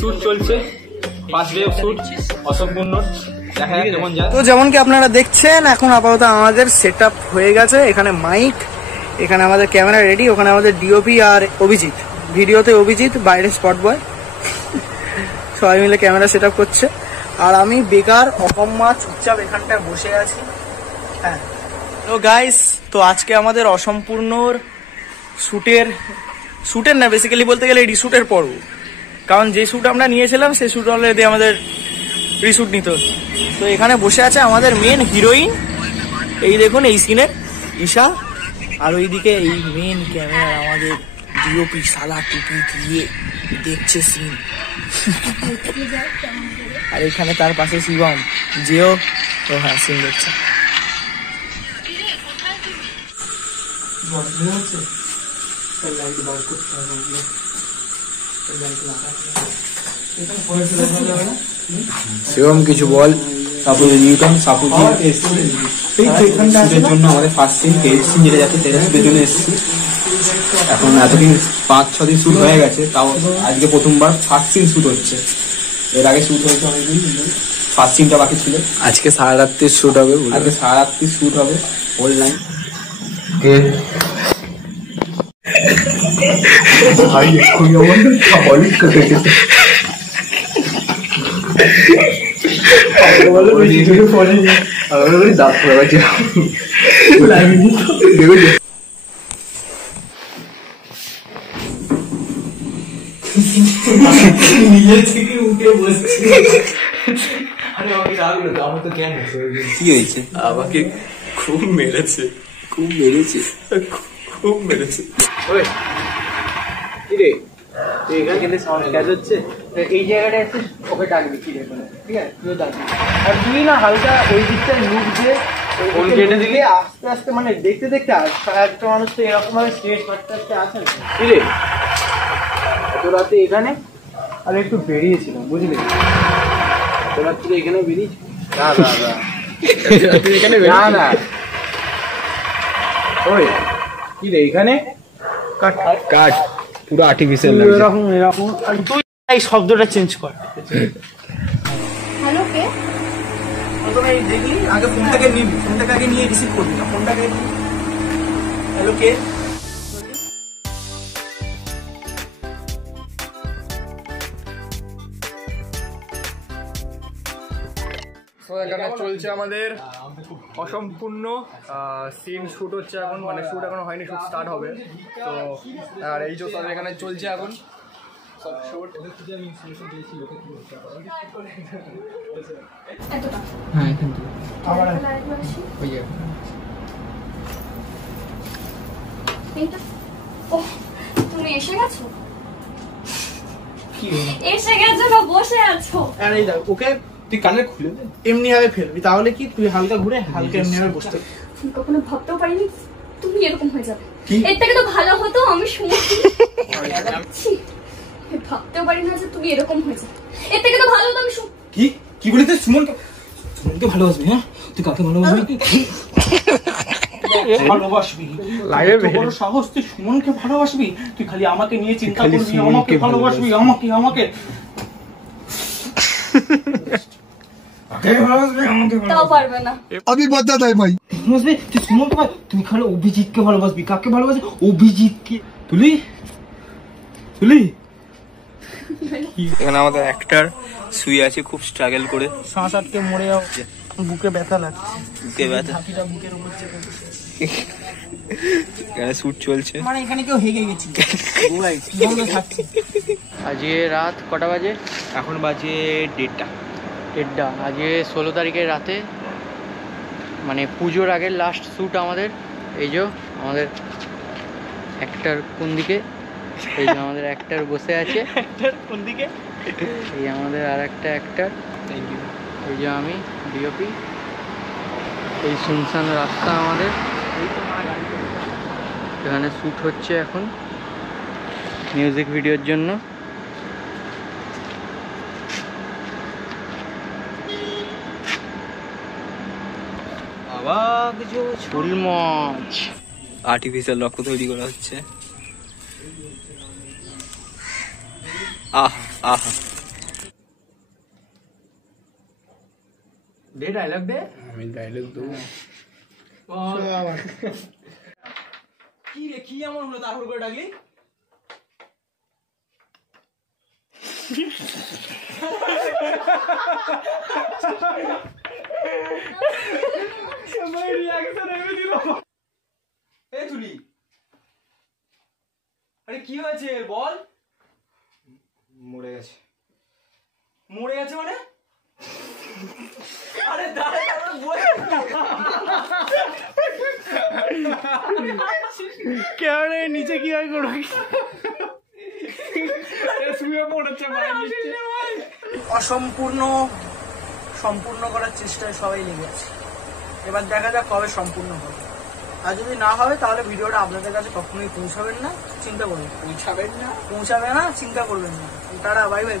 Shoot চলছে, first day shoot অসম্পূর্ণ, দেখা যাক কেমন যায়। তো যেমন কি আপনারা দেখছেন এখন আপাতত আমাদের সেট আপ হয়ে গেছে। এখানে মাইক, এখানে আমাদের ক্যামেরা রেডি, ওখানে আমাদের ডিওপি আর অভিজিৎ, ভিডিওতে অভিজিৎ, বাইরে স্পট বয়, সবাই মিলে ক্যামেরা সেট আপ করছে। আর আমি বেকার অকম্মা চুপচাপ এখানটায় বসে আছি। হ্যাঁ তো গাইস, তো আজকে আমাদের অসম্পূর্ণর শুটের না, বেসিক্যালি বলতে গেলে রিশুটের পর্ব। কারণ যে শ্যুট আমরা নিয়েছিলাম সেই শ্যুট অলরেডি আমাদের রিশুট নিতে হচ্ছে। তো এখানে বসে আছে আমাদের মেন হিরোইন, এই দেখুন এই সিনের ঈশা, আর ওইদিকে এই মেন ক্যামেরা আমাদের ডিওপি সালা টুপি দিয়ে দেখছে সিন। আর এখানে তার পাশে শিবম যেও, তো হ্যাঁ সিন দেখছে। শিবম কিছু বল। সাপুজি নিউটন, সাপুজি শুটের জন্য আমাদের ফার্স্ট সিন সিন যেটা যাচ্ছে সেটা শুটের জন্য এসেছি। এখন এতদিন 5-6 দিন শুট হয়ে গেছে, তাও আজকে প্রথমবার ফার্স্ট সিন শুট হচ্ছে। এর আগে শুট হয়েছে অনেকদিন, ফার্স্ট সিনটা বাকি ছিল। আজকে সারা রাত্রির শুট হবে, আজকে সারা রাত্রির শুট হবে হোল নাইট। নিজের থেকে উঠে বসছে। কি হয়েছে? আমাকে খুব মেরেছে, খুব মেরেছে, খুব মেরেছে। কি রে তুই এখানে সাউন্ড ক্যাচ হচ্ছে, এই জায়গাটা একটু ওকে ডাকবি, কি রে ঠিক আছে তুইও ডাকবি। আর তুই না হালকা ওই দিকটা লুক দিয়ে আস্তে আস্তে, মানে দেখতে দেখতে একটা মানুষ তো এরকম ভাবে স্টেজ করতে আসতে আসে। কি রে এত রাতে এখানে? আর একটু বেরিয়েছিলাম বুঝলি, এত রাত্রে এখানে বেরিয়েছি না না। ওই কি রে এখানে কাট কাট পুরো আর্টিফিশিয়াল এরকম এরকম। আর তুই এই শব্দটা চেঞ্জ কর। হ্যালো কে? প্রথমে দেখি আগে ফোনটাকে নিবি, ফোনটাকে আগে নিয়ে রিসিভ করবি না, ফোনটাকে। হ্যালো কে? এখানে চলছে আমাদের অসম্পূর্ণ সিন শুট হচ্ছে এখন, মানে শুট এখনো হয়নি, শুট স্টার্ট হবে। তো আর এই যে সব এখানে চলছে এখন সব শুট। হ্যাঁ এখান থেকে আবার তুমি এসে গেছো? কি এসে গেছো না বসে আছো? আরে এই দেখ, ওকে তুই কানে খুলে দে, এমনি ভাবে ফেলবি, তাহলে কি তুই হালকা ঘুরে হালকা এমনি ভাবে বসতে। তুমি কখনো ভাবতেও পারিনি তুমি এরকম হয়ে যাবে। এর থেকে তো ভালো হতো আমি শুনেছি, ভাবতেও পারি না যে তুমি এরকম হয়ে যাবে। এর থেকে তো ভালো হতো আমি কি কি বলি তুই? সুমনকে ভালোবাসবি? হ্যাঁ তুই কাকে ভালোবাসবি? ভালোবাসবি বড় সাহস, তুই সুমনকে ভালোবাসবি? তুই খালি আমাকে নিয়ে চিন্তা করবি, আমাকে ভালোবাসবি, আমাকে আমাকে তাও পারবে না। আমি বাচ্চা তাই ভাই বুঝলি তুই সুমনকে, তুই খালি অভিজিৎকে ভালোবাসবি। কাকে ভালোবাসি? অভিজিৎকে। তুলি তুলি এখানে আমাদের অ্যাক্টর শুয়ে আছে খুব স্ট্রাগল করে, শ্বাস আটকে মরে যাও, বুকে ব্যথা লাগছে, বুকে ব্যথা, বুকের উপর চেপে বসে। এখানে শুট চলছে, মানে এখানে কেউ হেগে গেছি। আজকে রাত কটা বাজে? এখন বাজে 1:30। আজকে 16 তারিখের রাতে, মানে পুজোর আগের লাস্ট শ্যুট আমাদের। এই যে আমাদের অ্যাক্টর কোন দিকে, এই যে আমাদের অ্যাক্টর বসে আছে কোন দিকে, এই আমাদের আর একটা অ্যাক্টর, এই যে আমি ডিওপি। এই শুনশান রাস্তা আমাদের, এখানে শ্যুট হচ্ছে এখন মিউজিক ভিডিওর জন্য। ঝোল মাছ, আর্টিফিশিয়াল রক্ত তৈরি করা হচ্ছে। আহা আহা দে ডায়লগ দে। আমি ডায়লগ দেবো কি রে কি এমন হলো তাড়াহুড়ো করে ডাকলি? এই তুলি, আরে কি হয়েছে বল? মরে গেছে। মরে গেছে মানে? আরে দাঁড়া ক্যামেরা নিচে কি আর করবো? অসম্পূর্ণ সম্পূর্ণ করার চেষ্টায় সবাই লেগে আছে। এবার দেখা যাক কবে সম্পূর্ণ হবে। আর যদি না হবে তাহলে ভিডিওটা আপনাদের কাছে কখনোই পৌঁছাবেন না, চিন্তা করবেন। পৌঁছাবে না, চিন্তা করবেন না। তারা বাই বাই।